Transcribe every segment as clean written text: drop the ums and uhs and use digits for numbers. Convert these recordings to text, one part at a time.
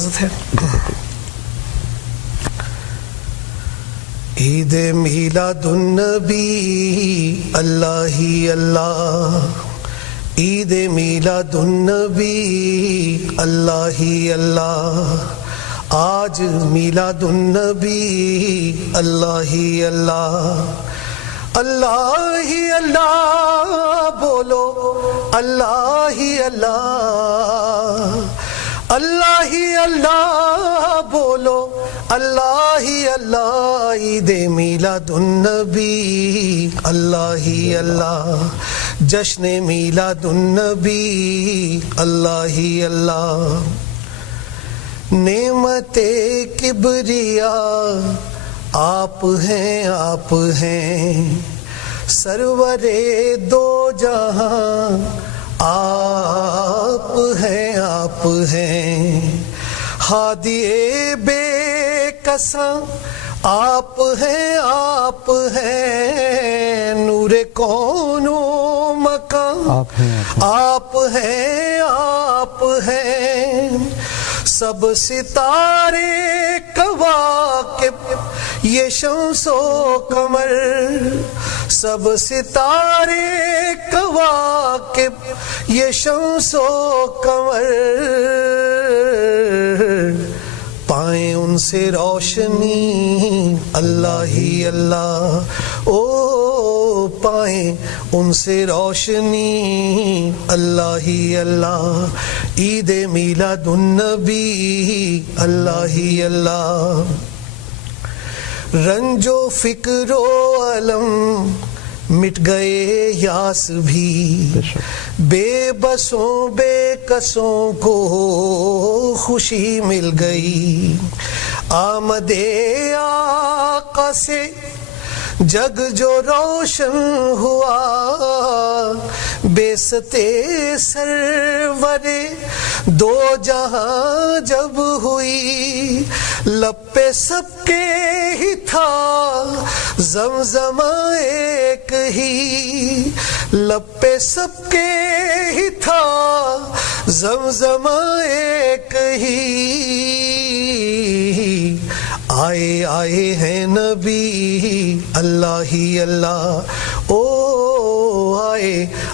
اجازت ہے. عید میلاد النبی اللہ ہی اللہ، عید میلاد النبی اللہ ہی اللہ، آج میلاد النبی اللہ ہی اللہ، اللہ ہی اللہ بولو اللہ ہی اللہ، اللہ ہی اللہ بولو اللہ ہی اللہ، عید میلاد النبی اللہ ہی اللہ، جشن میلاد النبی اللہ ہی اللہ، نعمت کبریا آپ ہیں سرور دو جہاں آپ ہیں ہادی بے کساں آپ ہیں نور کون و مکان آپ ہیں سب ستارے کواکب یہ شمس و قمر، سب ستارے کواکب یہ شمس و قمر، پائیں ان سے روشنی اللہ ہی اللہ، او پائیں ان سے روشنی اللہ ہی اللہ، عید میلاد النبی اللہ ہی اللہ، رنج و فکر و علم مٹ گئے یاس بھی، بے بسوں بے کسوں کو خوشی مل گئی، آمد آقا سے جگ جو روشن ہوا، بیستے سرور دو جہاں جب ہوئی، لب پہ سب کے ہی تھا زمزم ایک ہی، لب پہ سب کے ہی تھا زمزم ایک ہی، آئے ہیں نبی اللہ ہی اللہ، او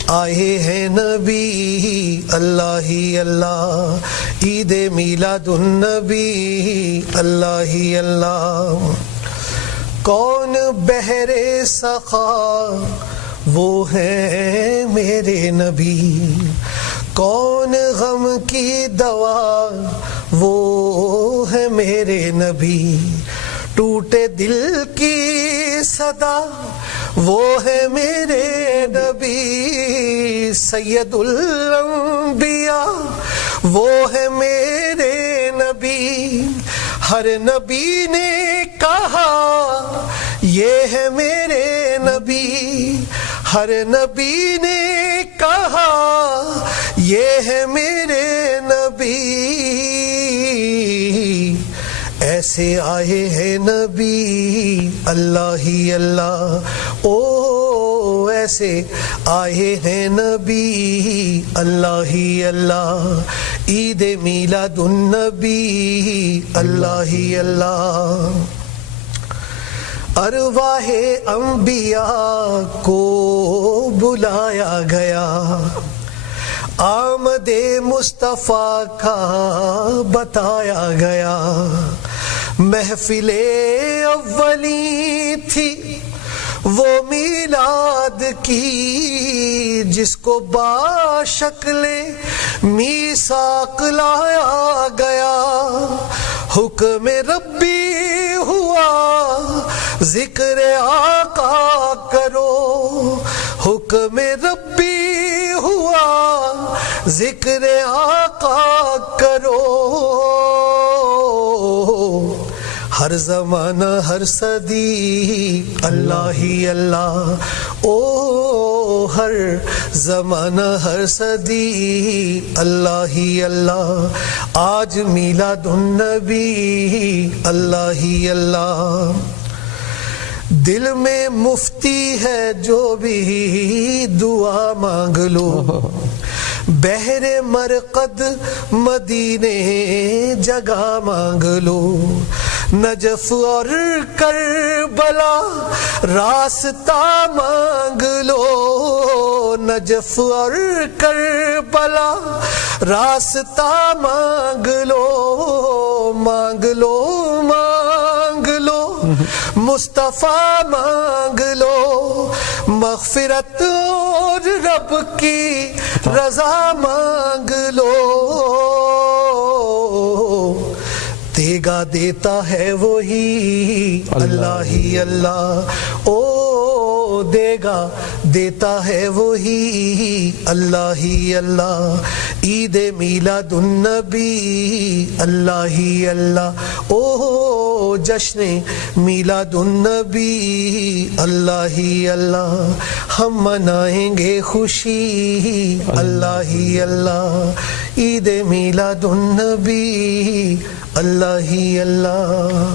آئے ہیں نبی اللہ ہی اللہ، عید میلاد النبی اللہ ہی اللہ، کون بحر سخا وہ ہے میرے نبی، کون غم کی دوا وہ ہے میرے نبی، ٹوٹے دل کی صدا وہ ہے میرے نبی، سید الانبیاء وہ ہے میرے نبی، ہر نبی نے کہا یہ ہے میرے نبی، ہر نبی نے کہا یہ ہے میرے نبی، ایسے آئے ہیں نبی اللہ ہی اللہ، او ایسے آئے ہیں نبی اللہ ہی اللہ، عید میلاد النبی اللہ ہی اللہ، ارواح انبیاء کو بلایا گیا، آمد مصطفیٰ کا بتایا گیا، محفل اولی تھی وہ میلاد کی، جس کو باشکل میثاق لایا گیا، حکم ربی ہوا ذکر آقا کرو، حکم ربی ہوا ذکر آقا کرو، ہر زمانہ ہر صدی اللہ ہی اللہ، او ہر زمانہ ہر صدی اللہ ہی اللہ، آج میلاد النبی اللہ ہی اللہ، دل میں مفتی ہے جو بھی دعا مانگ لو، بحر مرقد مدینے جگہ مانگ لو، نجف اور کربلا راستہ مانگ لو، نجف اور کربلا راستہ مانگ لو، مانگ لو مانگ لو، مصطفیٰ مانگ لو، مغفرت اور رب کی رضا مانگ لو، دے گا دیتا ہے وہی اللہ ہی اللہ، او دے گا دیتا ہے وہی اللہ ہی اللہ، عید میلاد النبی اللہ ہی اللہ، او جشن میلاد النبی اللہ ہی اللہ، ہم منائیں گے خوشی اللہ ہی اللہ، عید میلاد النبی اللہ ہی اللہ۔